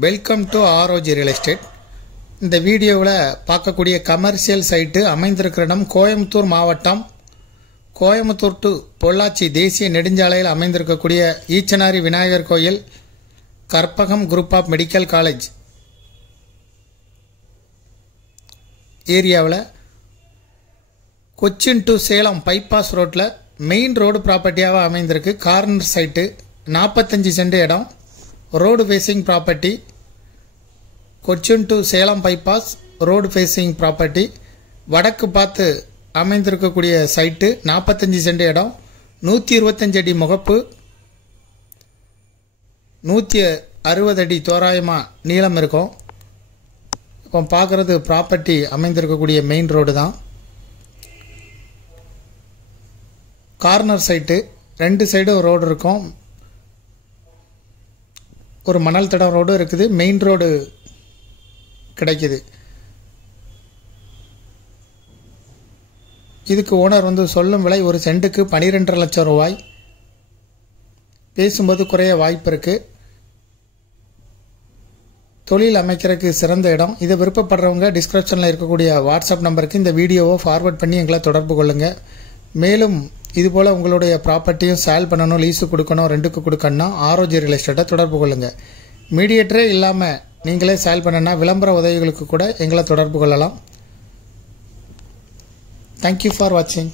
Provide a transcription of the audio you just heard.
Welcome to ROG real estate. இந்த வீடியோவில் பார்க்கக்கூடிய கமர்ஷியல் சைட்டு அமைந்திருக்கிற இடம் கோயம்புத்தூர் மாவட்டம், கோயம்புத்தூர் டு பொள்ளாச்சி தேசிய நெடுஞ்சாலையில் அமைந்திருக்கக்கூடிய ஈச்சனாரி விநாயகர் கோயில், Karpagam group of medical college ஏரியாவில் கொச்சின் டு சேலம் பைபாஸ் ரோட்டில் மெயின் ரோடு ப்ராப்பர்ட்டியாக அமைந்திருக்கு. கார்னர் சைட்டு, 45 சென்ட் இடம், road facing property. Cochin to Salem bypass road facing property, வடக்கு பார்த்து அமைந்திருக்கக்கூடிய சைட்டு, 45 சென்ட் இடம், 125 அடி முகப்பு, 160 அடி தோராயமாக நீளம் இருக்கும். இப்போ பார்க்குறது ப்ராப்பர்ட்டி அமைந்திருக்கக்கூடிய மெயின் ரோடு தான். கார்னர் சைட்டு, 2 சைடும் ரோடு இருக்கும். ஒரு மணல் தடம் ரோடு இருக்குது, மெயின் ரோடு கிடைக்குது. இதுக்கு ஓனர் சொல்லும் விலை ஒரு சென்ட்டுக்கு 12.5 லட்சம் ரூபாய். பேசும்போது குறைய வாய்ப்பு இருக்கு. தொழில் அமைக்கிறதுக்கு சிறந்த இடம். இதை விருப்பப்படுறவங்க டிஸ்கிரிப்ஷனில் இருக்கக்கூடிய வாட்ஸ்அப் நம்பருக்கு இந்த வீடியோவை ஃபார்வர்ட் பண்ணி எங்களை தொடர்பு கொள்ளுங்க. மேலும் இதுபோல் உங்களுடைய ப்ராப்பர்ட்டியும் சேல் பண்ணணும், லீஸு கொடுக்கணும், ரெண்டுக்கு கொடுக்கணும்னா ஆர்ஓஜி ரியல் எஸ்டேட்டை தொடர்பு கொள்ளுங்க. மீடியேட்டரே இல்லாமல் நீங்களே சேல் பண்ணனா விளம்பர உதவிகளுக்கு கூட எங்களை தொடர்பு கொள்ளலாம். தேங்க்யூ ஃபார் வாட்சிங்.